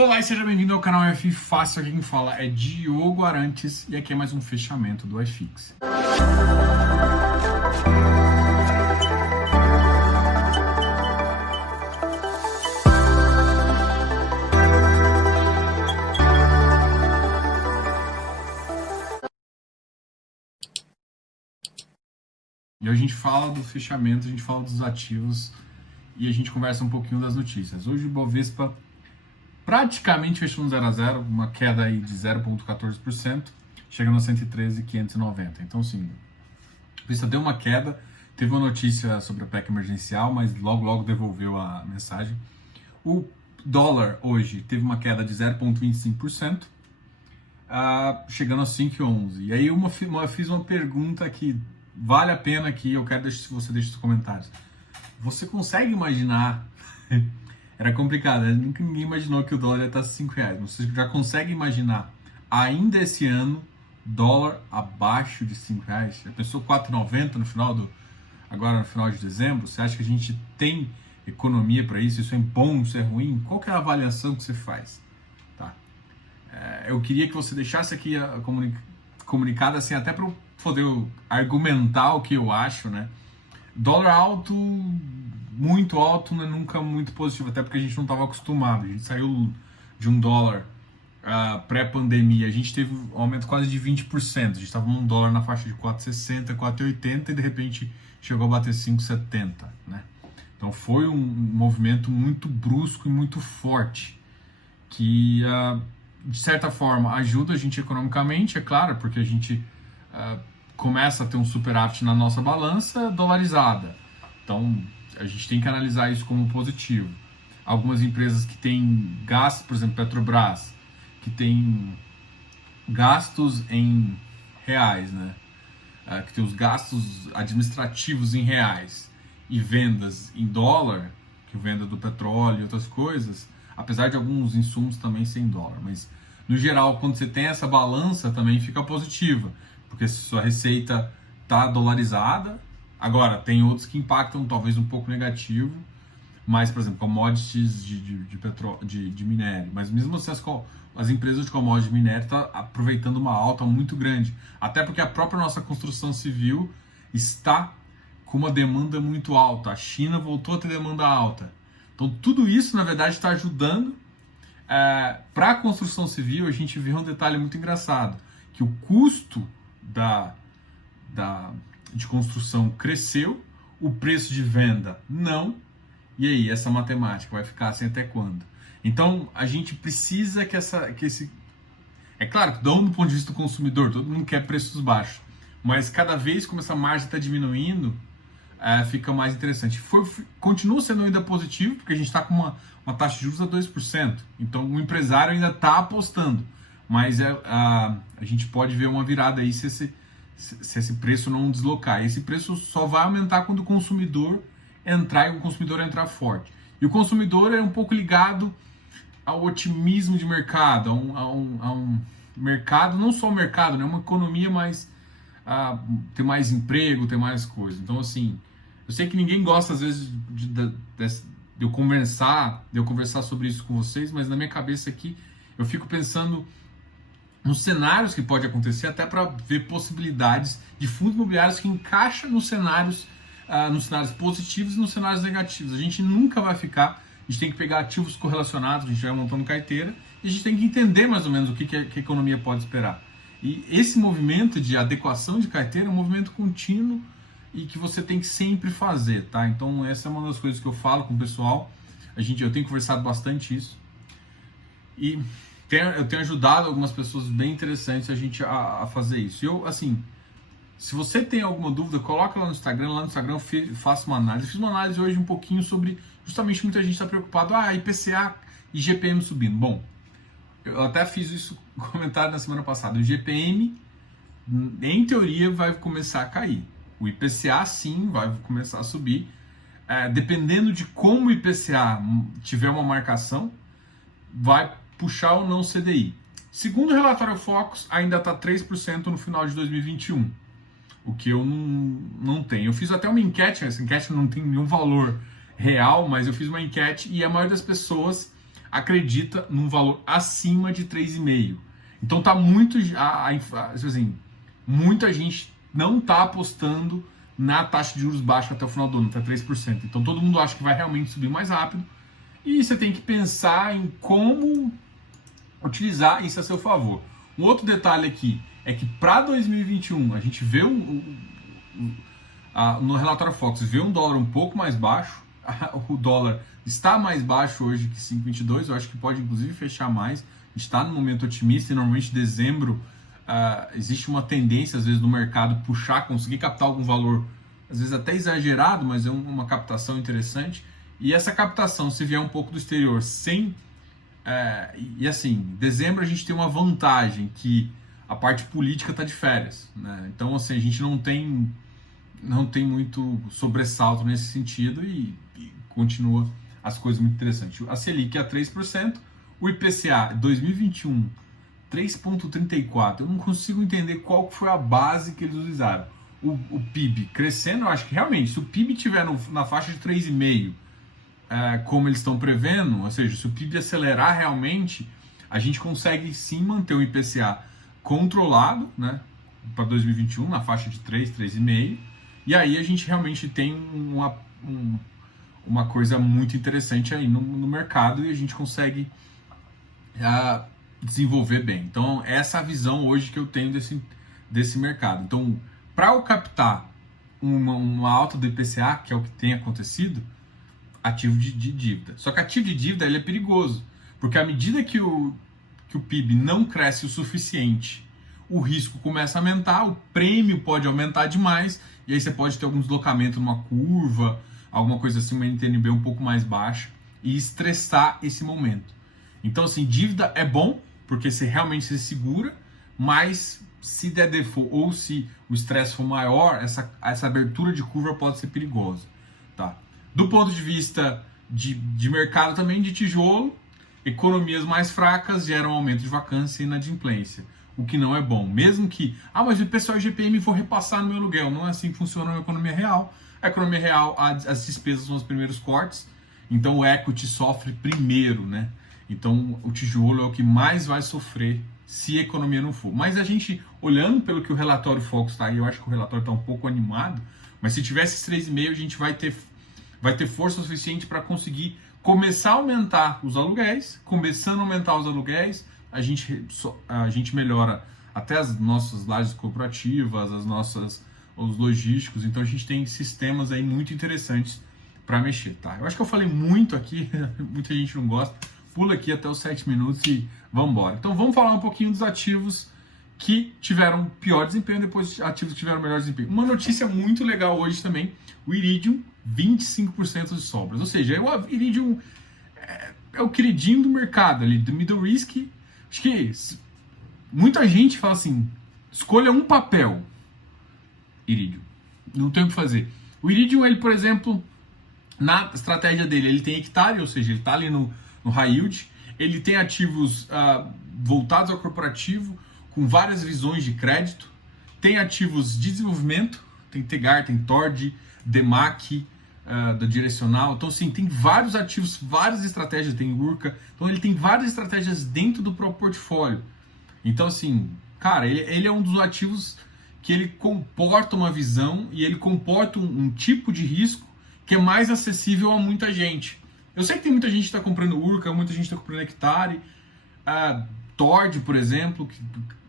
Olá e seja bem-vindo ao canal F Fácil. Aqui quem fala é Diogo Arantes e aqui é mais um fechamento do iFix. E hoje a gente fala do fechamento, a gente fala dos ativos e a gente conversa um pouquinho das notícias. Hoje o Bovespa praticamente fechou no 0 a 0, uma queda aí de 0,14%, chegando a 113.590. Então, sim, a Vista deu uma queda, teve uma notícia sobre a PEC emergencial, mas logo devolveu a mensagem. O dólar hoje teve uma queda de 0,25%, chegando a 5,11. E aí eu fiz uma pergunta que vale a pena que eu quero que você deixe nos comentários. Você consegue imaginar... Era complicado, nunca ninguém imaginou que o dólar ia estar R$5. Você já consegue imaginar, ainda esse ano, dólar abaixo de R$5? Já pensou 4,90 agora no final de dezembro? Você acha que a gente tem economia para isso? Isso é bom, isso é ruim? Qual que é a avaliação que você faz? Tá? Eu queria que você deixasse aqui comunicado assim, até para eu poder argumentar o que eu acho, né? Dólar alto, muito alto, não é nunca muito positivo, até porque a gente não estava acostumado. A gente saiu de um dólar pré-pandemia, a gente teve um aumento quase de 20%. A gente estava num dólar na faixa de 4,60, 4,80 e de repente chegou a bater 5,70, né? Então foi um movimento muito brusco e muito forte, que de certa forma ajuda a gente economicamente, é claro, porque a gente começa a ter um superávit na nossa balança dolarizada. Então a gente tem que analisar isso como positivo. Algumas empresas que têm gastos, por exemplo, Petrobras, que tem gastos em reais, né? Que tem os gastos administrativos em reais e vendas em dólar, que venda do petróleo e outras coisas, apesar de alguns insumos também ser em dólar. Mas, no geral, quando você tem essa balança, também fica positiva, porque se sua receita está dolarizada. Agora, tem outros que impactam talvez um pouco negativo, mas, por exemplo, commodities de minério. Mas mesmo assim, as empresas de commodities de minério estão aproveitando uma alta muito grande. Até porque a própria nossa construção civil está com uma demanda muito alta. A China voltou a ter demanda alta. Então, tudo isso, na verdade, está ajudando. Para a construção civil, a gente viu um detalhe muito engraçado, que o custo de construção cresceu, o preço de venda não, e aí essa matemática vai ficar assim até quando? Então a gente precisa que esse... É claro que do ponto de vista do consumidor, todo mundo quer preços baixos, mas cada vez como essa margem está diminuindo, fica mais interessante. Continua sendo ainda positivo, porque a gente está com uma taxa de juros a 2%, então o empresário ainda está apostando, mas a gente pode ver uma virada aí se esse preço não deslocar. Esse preço só vai aumentar quando o consumidor entrar e o consumidor entrar forte. E o consumidor é um pouco ligado ao otimismo de mercado, a um mercado, não só o mercado, né? Uma economia mais... ter mais emprego, ter mais coisa. Então, assim, eu sei que ninguém gosta, às vezes, de eu conversar sobre isso com vocês, mas na minha cabeça aqui, eu fico pensando nos cenários que pode acontecer, até para ver possibilidades de fundos imobiliários que encaixam nos cenários positivos e nos cenários negativos. A gente nunca vai ficar, a gente tem que pegar ativos correlacionados, a gente vai montando carteira, e a gente tem que entender mais ou menos o que a economia pode esperar. E esse movimento de adequação de carteira é um movimento contínuo e que você tem que sempre fazer, tá? Então essa é uma das coisas que eu falo com o pessoal, eu tenho conversado bastante isso, e eu tenho ajudado algumas pessoas bem interessantes a fazer isso. Eu, assim, se você tem alguma dúvida, coloca lá no Instagram. Lá no Instagram eu faço uma análise. Eu fiz uma análise hoje um pouquinho sobre, justamente muita gente está preocupado, IPCA e GPM subindo. Bom, eu até fiz isso comentário na semana passada. O GPM, em teoria, vai começar a cair. O IPCA, sim, vai começar a subir. Dependendo de como o IPCA tiver uma marcação, vai puxar ou não o CDI. Segundo o relatório Focus, ainda está 3% no final de 2021, o que eu não tenho. Eu fiz até uma enquete, essa enquete não tem nenhum valor real, mas eu fiz uma enquete e a maioria das pessoas acredita num valor acima de 3,5. Então tá muito, assim, muita gente não tá apostando na taxa de juros baixa até o final do ano, até 3%. Então todo mundo acha que vai realmente subir mais rápido e você tem que pensar em como utilizar isso a seu favor. Um outro detalhe aqui é que para 2021 a gente vê no relatório Fox vê um dólar um pouco mais baixo. O dólar está mais baixo hoje que 5,22. Eu acho que pode inclusive fechar mais. Está no momento otimista e normalmente em dezembro existe uma tendência às vezes do mercado puxar, conseguir captar algum valor, às vezes até exagerado, mas é uma captação interessante. E essa captação, se vier um pouco do exterior sem... e assim, dezembro a gente tem uma vantagem que a parte política está de férias, né? Então assim, a gente não tem muito sobressalto nesse sentido e continua as coisas muito interessantes. A Selic é a 3%, o IPCA 2021 3,34%. Eu não consigo entender qual foi a base que eles usaram. O PIB crescendo, eu acho que realmente, se o PIB estiver na faixa de 3,5%, como eles estão prevendo, ou seja, se o PIB acelerar realmente, a gente consegue sim manter o IPCA controlado, né, para 2021, na faixa de 3,5%, e aí a gente realmente tem uma coisa muito interessante aí no mercado e a gente consegue desenvolver bem. Então, essa é a visão hoje que eu tenho desse mercado. Então, para eu captar uma alta do IPCA, que é o que tem acontecido, ativo de dívida. Só que ativo de dívida ele é perigoso, porque à medida que o PIB não cresce o suficiente, o risco começa a aumentar, o prêmio pode aumentar demais, e aí você pode ter algum deslocamento numa curva, alguma coisa assim, uma NTNB um pouco mais baixa, e estressar esse momento. Então, assim, dívida é bom, porque você realmente se segura, mas se der default ou se o estresse for maior, essa abertura de curva pode ser perigosa, tá? Do ponto de vista de mercado também, de tijolo, economias mais fracas geram aumento de vacância e inadimplência, o que não é bom. Mesmo que, mas o pessoal IGPM for repassar no meu aluguel, não é assim que funciona a economia real. A economia real, as despesas são os primeiros cortes, então o equity sofre primeiro, né? Então o tijolo é o que mais vai sofrer se a economia não for. Mas a gente, olhando pelo que o relatório Fox está aí, eu acho que o relatório está um pouco animado, mas se tivesse esses 3,5, a gente vai ter força suficiente para conseguir começar a aumentar os aluguéis. Começando a aumentar os aluguéis, a gente melhora até as nossas lajes corporativas, os logísticos. Então a gente tem sistemas aí muito interessantes para mexer, tá? Eu acho que eu falei muito aqui, muita gente não gosta. Pula aqui até os 7 minutos e vamos embora. Então vamos falar um pouquinho dos ativos que tiveram pior desempenho, depois ativos que tiveram melhor desempenho. Uma notícia muito legal hoje também, o Iridium, 25% de sobras. Ou seja, o Iridium é o queridinho do mercado ali, do middle risk. Acho que muita gente fala assim, escolha um papel, Iridium. Não tem o que fazer. O Iridium, ele, por exemplo, na estratégia dele, ele tem hectare, ou seja, ele está ali no high yield. Ele tem ativos voltados ao corporativo, com várias visões de crédito. Tem ativos de desenvolvimento, tem Tegar, tem Tord, Demac, da Direcional. Então, sim, tem vários ativos, várias estratégias, tem Urca. Então, ele tem várias estratégias dentro do próprio portfólio. Então, assim, cara, ele é um dos ativos que ele comporta uma visão e ele comporta um tipo de risco que é mais acessível a muita gente. Eu sei que tem muita gente que está comprando Urca, muita gente está comprando Hectare. Tord, por exemplo, que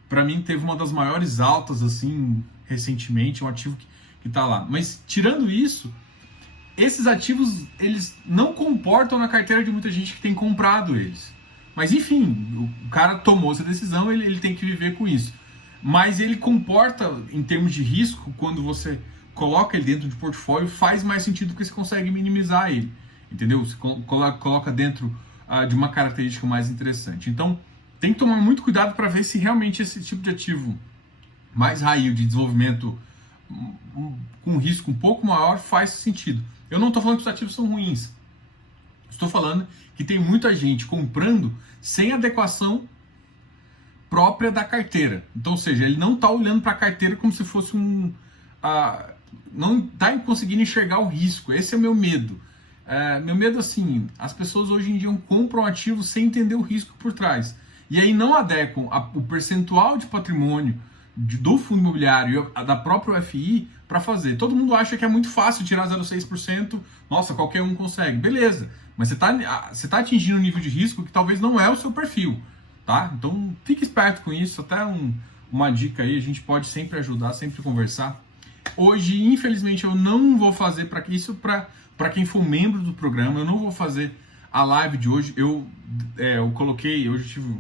para mim teve uma das maiores altas assim recentemente, um ativo que está lá. Mas tirando isso, esses ativos eles não comportam na carteira de muita gente que tem comprado eles. Mas enfim, o cara tomou essa decisão, ele tem que viver com isso. Mas ele comporta, em termos de risco, quando você coloca ele dentro de portfólio, faz mais sentido porque você consegue minimizar ele. Entendeu? Você coloca dentro de uma característica mais interessante. Então, tem que tomar muito cuidado para ver se realmente esse tipo de ativo mais high yield, de desenvolvimento com risco um pouco maior, faz sentido. Eu não estou falando que os ativos são ruins. Estou falando que tem muita gente comprando sem adequação própria da carteira. Então, ou seja, ele não está olhando para a carteira como se fosse não está conseguindo enxergar o risco. Esse é o meu medo. Meu medo, assim, as pessoas hoje em dia compram ativos sem entender o risco por trás. E aí não adequam o percentual de patrimônio do fundo imobiliário e da própria UFI para fazer. Todo mundo acha que é muito fácil tirar 0,6%, nossa, qualquer um consegue. Beleza, mas você tá atingindo um nível de risco que talvez não é o seu perfil, tá? Então fique esperto com isso, até uma dica aí, a gente pode sempre ajudar, sempre conversar. Hoje, infelizmente, eu não vou fazer para quem for membro do programa, eu não vou fazer a live de hoje. Eu coloquei, hoje tive,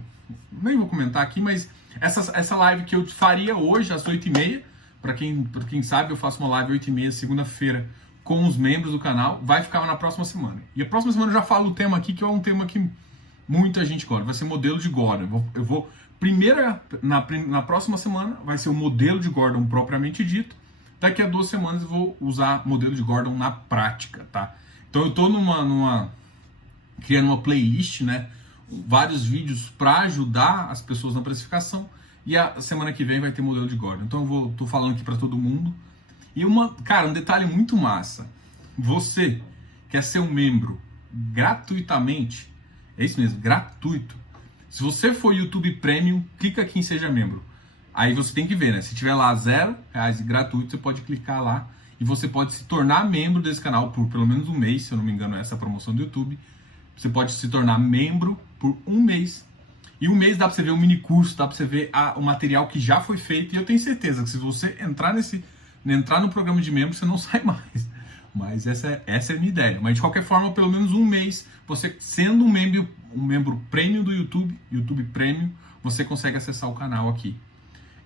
nem vou comentar aqui, mas essa live que eu faria hoje às 8h30, para quem sabe, eu faço uma live 8h30 segunda-feira com os membros do canal, vai ficar na próxima semana. E a próxima semana eu já falo o tema aqui, que é um tema que muita gente gosta, vai ser modelo de Gordon. Na próxima semana vai ser o modelo de Gordon propriamente dito. Daqui a 2 semanas eu vou usar modelo de Gordon na prática, tá? Então eu tô criando uma playlist, né? Vários vídeos para ajudar as pessoas na precificação. E a semana que vem vai ter modelo de Gordon. Então eu tô falando aqui para todo mundo. E um detalhe muito massa. Você quer ser um membro gratuitamente? É isso mesmo, gratuito. Se você for YouTube Premium, clica aqui em Seja Membro. Aí você tem que ver, né? Se tiver lá R$0 gratuito, você pode clicar lá e você pode se tornar membro desse canal por pelo menos um mês, se eu não me engano, essa é a promoção do YouTube. Você pode se tornar membro por um mês. E um mês dá pra você ver um mini curso, dá pra você ver o material que já foi feito. E eu tenho certeza que se você entrar no programa de membro, você não sai mais. Mas essa é a minha ideia. Mas de qualquer forma, pelo menos um mês, você sendo um membro premium do YouTube Premium, você consegue acessar o canal aqui.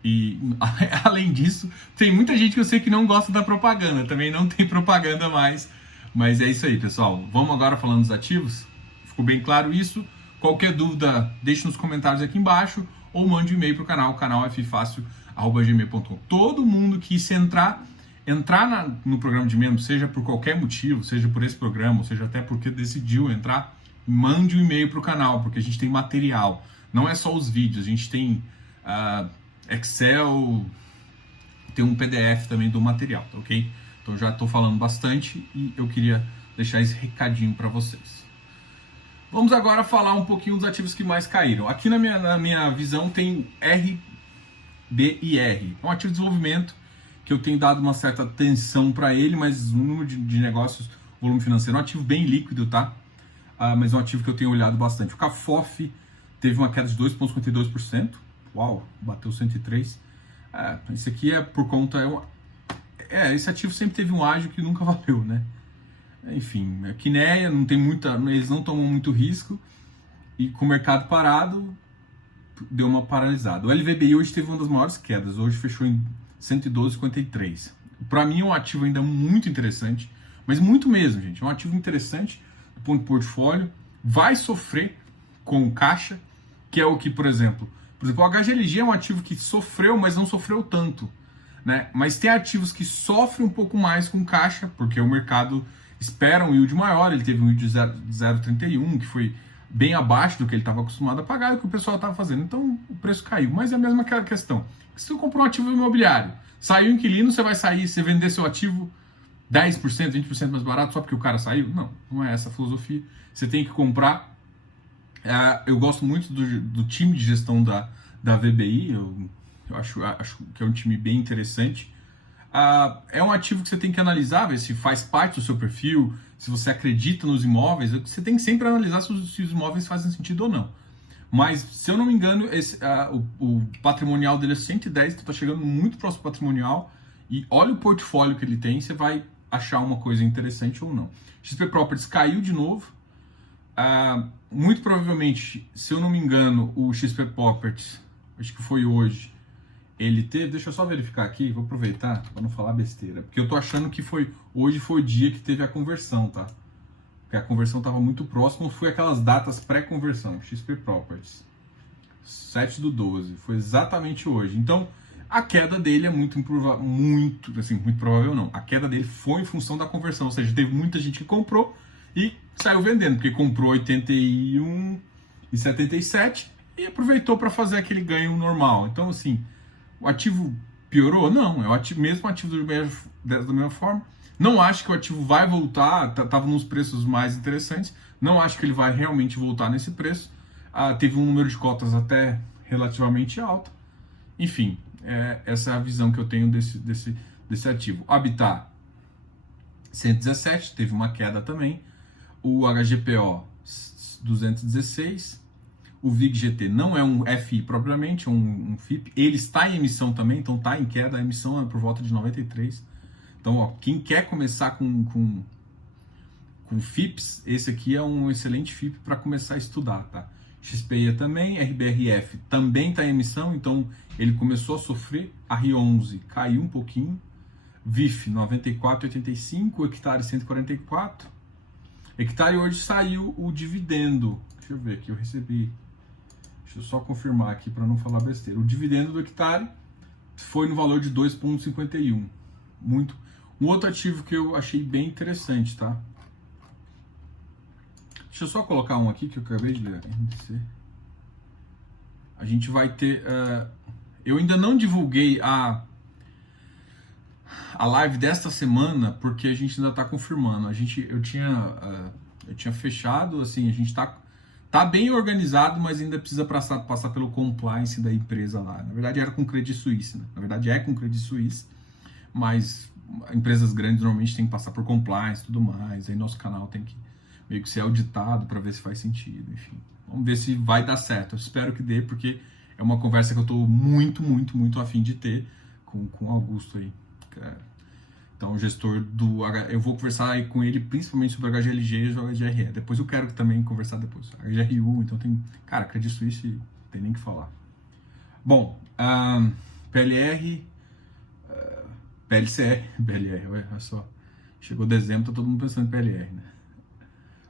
E além disso, tem muita gente que eu sei que não gosta da propaganda, também não tem propaganda mais. Mas é isso aí, pessoal. Vamos agora falando dos ativos? Ficou bem claro isso? Qualquer dúvida, deixe nos comentários aqui embaixo ou mande um e-mail para o canal ffacil@gmail.com. Todo mundo que se entrar no programa de membro, seja por qualquer motivo, seja por esse programa, ou seja até porque decidiu entrar, mande um e-mail para o canal, porque a gente tem material. Não é só os vídeos, a gente tem Excel, tem um PDF também do material, tá ok? Então já estou falando bastante e eu queria deixar esse recadinho para vocês. Vamos agora falar um pouquinho dos ativos que mais caíram. Aqui na minha visão tem RBIR, é um ativo de desenvolvimento que eu tenho dado uma certa atenção para ele, mas o número de negócios, volume financeiro, é um ativo bem líquido, tá? Mas é um ativo que eu tenho olhado bastante. O CAFOF teve uma queda de 2,52%. Uau, bateu 103. Isso aqui é por conta... esse ativo sempre teve um ágio que nunca valeu, né? Enfim, a Quineia não tem eles não tomam muito risco e com o mercado parado deu uma paralisada. O LVBI hoje teve uma das maiores quedas, hoje fechou em 112,53. Para mim é um ativo ainda muito interessante, mas muito mesmo, gente. É um ativo interessante do ponto de portfólio, vai sofrer com caixa, que é o que, por exemplo, o HGLG é um ativo que sofreu, mas não sofreu tanto, né? Mas tem ativos que sofrem um pouco mais com caixa, porque o mercado espera um yield maior, ele teve um yield de 0,31, que foi bem abaixo do que ele estava acostumado a pagar e o que o pessoal estava fazendo. Então o preço caiu. Mas é a mesma questão. Se você comprou um ativo imobiliário, saiu um inquilino, você vender seu ativo 10%, 20% mais barato só porque o cara saiu? Não, não é essa a filosofia. Você tem que comprar. Eu gosto muito do time de gestão da VBI, eu acho que é um time bem interessante. É um ativo que você tem que analisar, ver se faz parte do seu perfil, se você acredita nos imóveis. Você tem que sempre analisar se os imóveis fazem sentido ou não. Mas, se eu não me engano, o patrimonial dele é 110, então está chegando muito próximo do patrimonial. E olha o portfólio que ele tem, você vai achar uma coisa interessante ou não. XP Properties caiu de novo. Muito provavelmente, se eu não me engano, o XP Properties, acho que foi hoje, ele teve, deixa eu só verificar aqui, vou aproveitar para não falar besteira, porque eu tô achando que hoje foi o dia que teve a conversão, tá? Porque a conversão estava muito próxima, foi aquelas datas pré-conversão, XP Properties, 7/12, foi exatamente hoje. Então, a queda dele é muito provável não, a queda dele foi em função da conversão, ou seja, teve muita gente que comprou e saiu vendendo, porque comprou 81,77 e aproveitou para fazer aquele ganho normal. Então, assim, o ativo Piorou? Não, é o ativo, mesmo ativo da mesma forma. Não acho que o ativo vai voltar, estava nos preços mais interessantes, não acho que ele vai realmente voltar nesse preço. Teve um número de cotas até relativamente alto. Enfim, essa é a visão que eu tenho desse ativo. Habitat 117, teve uma queda também. O HGPO 216. O VIG-GT não é um FI propriamente, é um FIP. Ele está em emissão também, então está em queda. A emissão é por volta de 93. Então, ó, quem quer começar com FIPS, esse aqui é um excelente FIP para começar a estudar, tá? XPIA também, RBRF também está em emissão, então ele começou a sofrer. A RI11 caiu um pouquinho. VIF 94,85, Hectare 144. Hectare hoje saiu o dividendo. Deixa eu ver aqui, eu recebi. Deixa eu só confirmar aqui para não falar besteira. O dividendo do Hectare foi no valor de 2,51. Muito. Um outro ativo que eu achei bem interessante, tá? Deixa eu só colocar um aqui que eu acabei de ler. A gente vai ter... eu ainda não divulguei a live desta semana porque a gente ainda está confirmando. Eu tinha fechado, assim, a gente tá bem organizado, mas ainda precisa passar pelo compliance da empresa lá. Na verdade era com Credit Suisse, né? Na verdade é com Credit Suisse, mas empresas grandes normalmente tem que passar por compliance e tudo mais. Aí nosso canal tem que meio que ser auditado para ver se faz sentido, enfim. Vamos ver se vai dar certo. Eu espero que dê, porque é uma conversa que eu estou muito a fim de ter com o Augusto aí. Então, o gestor do... Eu vou conversar aí com ele principalmente sobre HGLG e HGRE. Depois eu quero também conversar depois. HGRU, então tem... Cara, Credit Suisse, não tem nem o que falar. Bom, PLR... PLCR, BLR, olha só. Chegou dezembro, tá todo mundo pensando em PLR, né?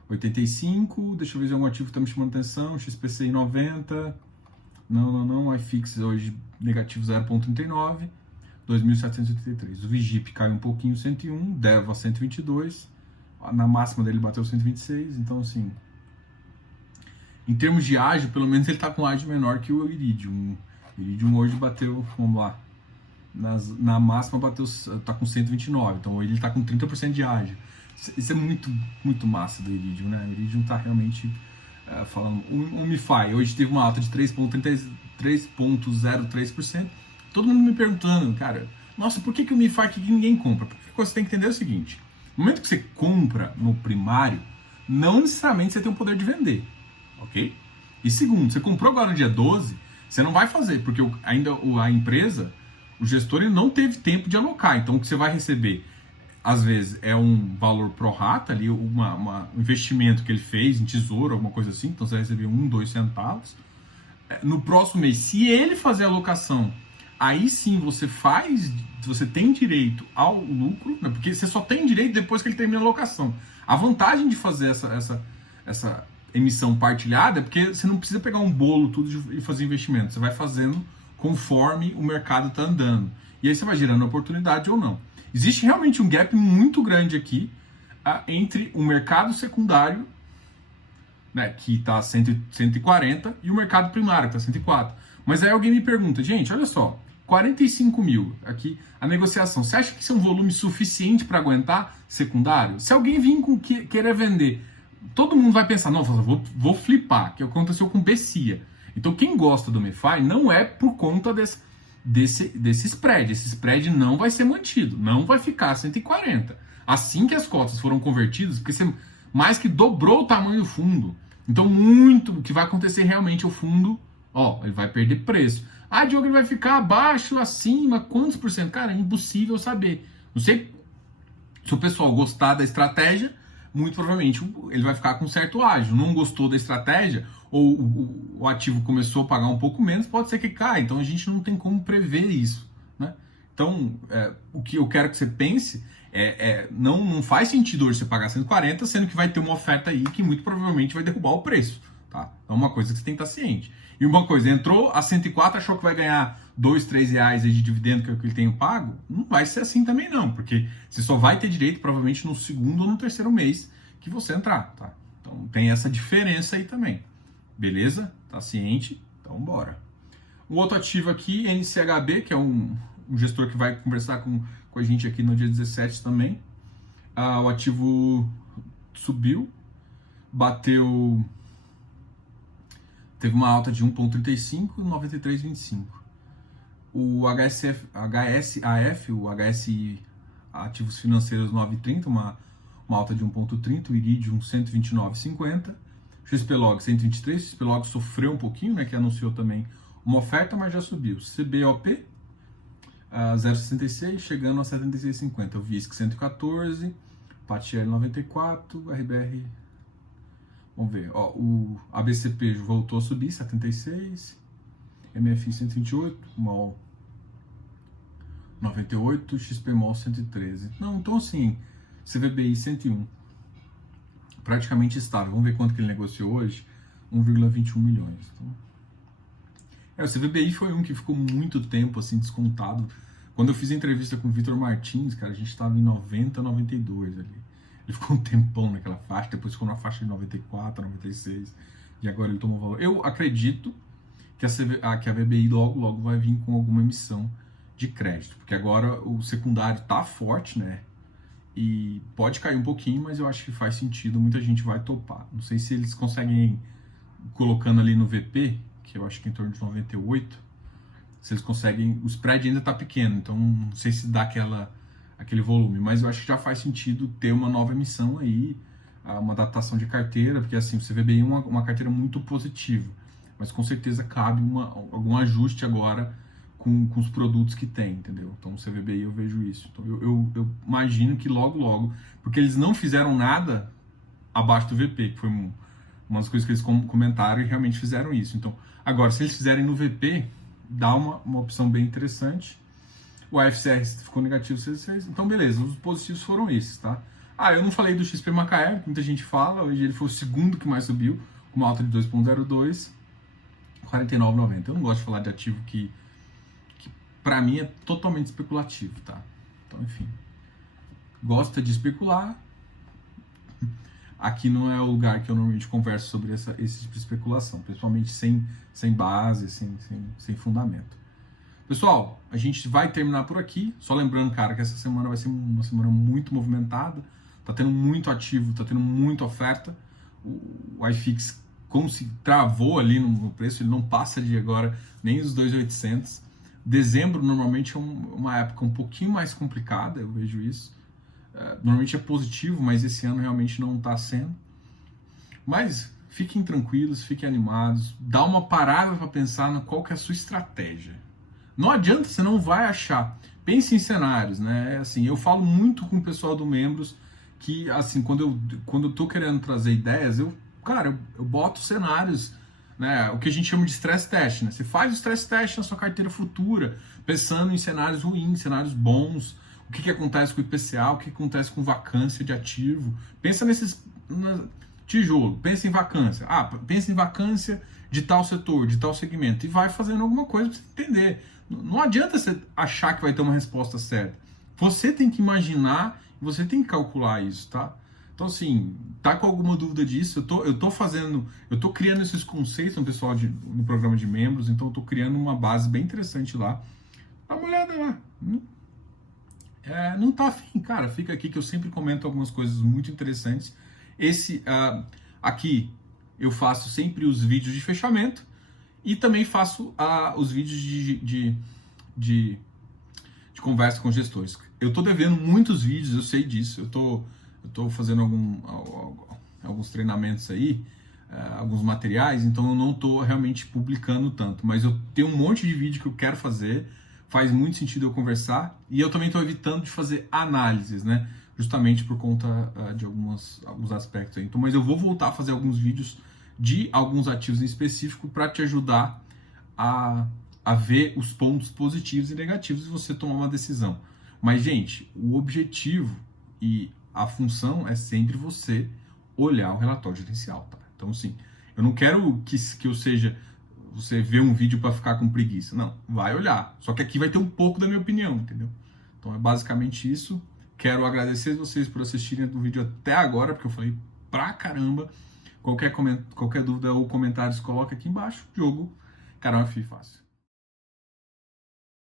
85, deixa eu ver se algum ativo está me chamando atenção. XPC em 90. Não. iFix hoje negativo 0,39. 2.783. O Vigip caiu um pouquinho, 101. Deva 122. Na máxima dele bateu 126. Então, assim, em termos de ágio, pelo menos ele está com ágio menor que o Iridium. O Iridium hoje bateu, vamos lá, na máxima bateu, tá com 129. Então ele está com 30% de ágio. Isso é muito massa do Iridium, né? O Iridium está realmente falando. O MiFi hoje teve uma alta de 3,03%. Todo mundo me perguntando, cara, nossa, por que o MiFi que ninguém compra? Porque você tem que entender é o seguinte: no momento que você compra no primário, não necessariamente você tem o poder de vender, ok? E segundo, você comprou agora no dia 12, você não vai fazer, porque ainda a empresa, o gestor, ele não teve tempo de alocar. Então o que você vai receber, às vezes, é um valor pro rata ali, um investimento que ele fez em tesouro, alguma coisa assim, então você vai receber 1, 2 centavos. No próximo mês, se ele fazer a alocação, aí sim você tem direito ao lucro, né? Porque você só tem direito depois que ele termina a alocação. A vantagem de fazer essa emissão partilhada é porque você não precisa pegar um bolo tudo e fazer investimento. Você vai fazendo conforme o mercado está andando. E aí você vai gerando oportunidade ou não. Existe realmente um gap muito grande aqui entre o mercado secundário, né, que está 140, e o mercado primário, que está 104. Mas aí alguém me pergunta, gente, olha só, 45 mil aqui a negociação. Você acha que isso é um volume suficiente para aguentar secundário? Se alguém vir querer vender, todo mundo vai pensar, não, vou flipar, que aconteceu com Bessia. Então quem gosta do MiFi não é por conta desse spread. Esse spread não vai ser mantido, não vai ficar 140. Assim que as cotas foram convertidas, porque você mais que dobrou o tamanho do fundo. Então o que vai acontecer realmente, o fundo, ele vai perder preço. Diogo, ele vai ficar abaixo, acima, quantos por cento? Cara, é impossível saber. Não sei se o pessoal gostar da estratégia, muito provavelmente ele vai ficar com certo ágio. Não gostou da estratégia, ou o ativo começou a pagar um pouco menos, pode ser que caia. Então a gente não tem como prever isso, né? Então, o que eu quero que você pense não faz sentido hoje você pagar 140, sendo que vai ter uma oferta aí que muito provavelmente vai derrubar o preço, tá? Então, uma coisa que você tem que estar ciente. E uma coisa, entrou a 104, achou que vai ganhar 2, 3 reais aí de dividendo, que é o que ele tem pago, não vai ser assim também não, porque você só vai ter direito provavelmente no segundo ou no terceiro mês que você entrar, tá? Então tem essa diferença aí também, beleza? Tá ciente? Então bora. Um outro ativo aqui, NCHB, que é um um gestor que vai conversar com a gente aqui no dia 17 também. O ativo subiu, teve uma alta de 1,35 e 93,25. O HSAF, o HSI Ativos Financeiros 930, uma alta de 1,30, o Iridium 129,50, XPlog 123, XPlog sofreu um pouquinho, né, que anunciou também uma oferta, mas já subiu. CBOP 0,66, chegando a 76,50. O VISC 114, PATL 94, RBR, vamos ver, ó, o ABCP voltou a subir, 76, MFI 128, MOL 98, XPMOL 113. Não, então assim, CVBI 101, praticamente estável. Vamos ver quanto que ele negociou hoje, 1,21 milhões. Então, o CVBI foi um que ficou muito tempo assim descontado. Quando eu fiz a entrevista com o Vitor Martins, cara, a gente estava em 90, 92 ali. Ele ficou um tempão naquela faixa, depois ficou na faixa de 94, 96, e agora ele tomou valor. Eu acredito que a VBI logo vai vir com alguma emissão de crédito, porque agora o secundário tá forte, né? E pode cair um pouquinho, mas eu acho que faz sentido, muita gente vai topar. Não sei se eles conseguem, colocando ali no VP, que eu acho que é em torno de 98, se eles conseguem, o spread ainda tá pequeno, então não sei se dá aquele volume, mas eu acho que já faz sentido ter uma nova emissão aí, uma adaptação de carteira, porque assim, o CVBI é uma carteira muito positiva, mas com certeza cabe algum ajuste agora com os produtos que tem, entendeu? Então o CVBI eu vejo isso. Então eu imagino que logo, porque eles não fizeram nada abaixo do VP, que foi uma das coisas que eles comentaram e realmente fizeram isso. Então, agora, se eles fizerem no VP, dá uma opção bem interessante. O AFCR ficou negativo 6,6, então beleza, os positivos foram esses, tá? Eu não falei do XP Macaé, que muita gente fala, hoje ele foi o segundo que mais subiu, com uma alta de 2,02, 49,90. Eu não gosto de falar de ativo que para mim é totalmente especulativo, tá? Então, enfim, gosta de especular. Aqui não é o lugar que eu normalmente converso sobre esse tipo de especulação, principalmente sem base, sem fundamento. Pessoal, a gente vai terminar por aqui. Só lembrando, cara, que essa semana vai ser uma semana muito movimentada. Tá tendo muito ativo, tá tendo muita oferta. O iFix travou ali no preço, ele não passa de agora nem os 2.800. Dezembro normalmente é uma época um pouquinho mais complicada, eu vejo isso. Normalmente é positivo, mas esse ano realmente não está sendo. Mas fiquem tranquilos, fiquem animados, dá uma parada para pensar no qual que é a sua estratégia. Não adianta, você não vai achar. Pense em cenários, né? Assim, eu falo muito com o pessoal do Membros que, assim, quando eu tô querendo trazer ideias, eu boto cenários, né? O que a gente chama de stress test, né? Você faz o stress test na sua carteira futura, pensando em cenários ruins, cenários bons. O que acontece com o IPCA, o que acontece com vacância de ativo. Pensa tijolo, pensa em vacância. Pensa em vacância de tal setor, de tal segmento. E vai fazendo alguma coisa para você entender. Não adianta você achar que vai ter uma resposta certa. Você tem que imaginar, você tem que calcular isso, tá? Então, assim, tá com alguma dúvida disso? Eu tô criando esses conceitos no programa de membros, então eu tô criando uma base bem interessante lá. Dá uma olhada lá. Não tá afim, cara, fica aqui que eu sempre comento algumas coisas muito interessantes. Aqui eu faço sempre os vídeos de fechamento e também faço os vídeos de conversa com gestores. Eu tô devendo muitos vídeos, eu sei disso, eu tô fazendo alguns treinamentos aí, alguns materiais, então eu não tô realmente publicando tanto, mas eu tenho um monte de vídeo que eu quero fazer. Faz muito sentido eu conversar, e eu também estou evitando de fazer análises, né? Justamente por conta de alguns aspectos aí. Então, mas eu vou voltar a fazer alguns vídeos de alguns ativos em específico para te ajudar a ver os pontos positivos e negativos e você tomar uma decisão. Mas, gente, o objetivo e a função é sempre você olhar o relatório gerencial, tá? Então, assim, eu não quero que eu seja... você vê um vídeo para ficar com preguiça. Não, vai olhar. Só que aqui vai ter um pouco da minha opinião, entendeu? Então é basicamente isso. Quero agradecer vocês por assistirem o vídeo até agora, porque eu falei pra caramba. Qualquer dúvida ou comentários, coloca aqui embaixo. Jogo Carão é Fácil.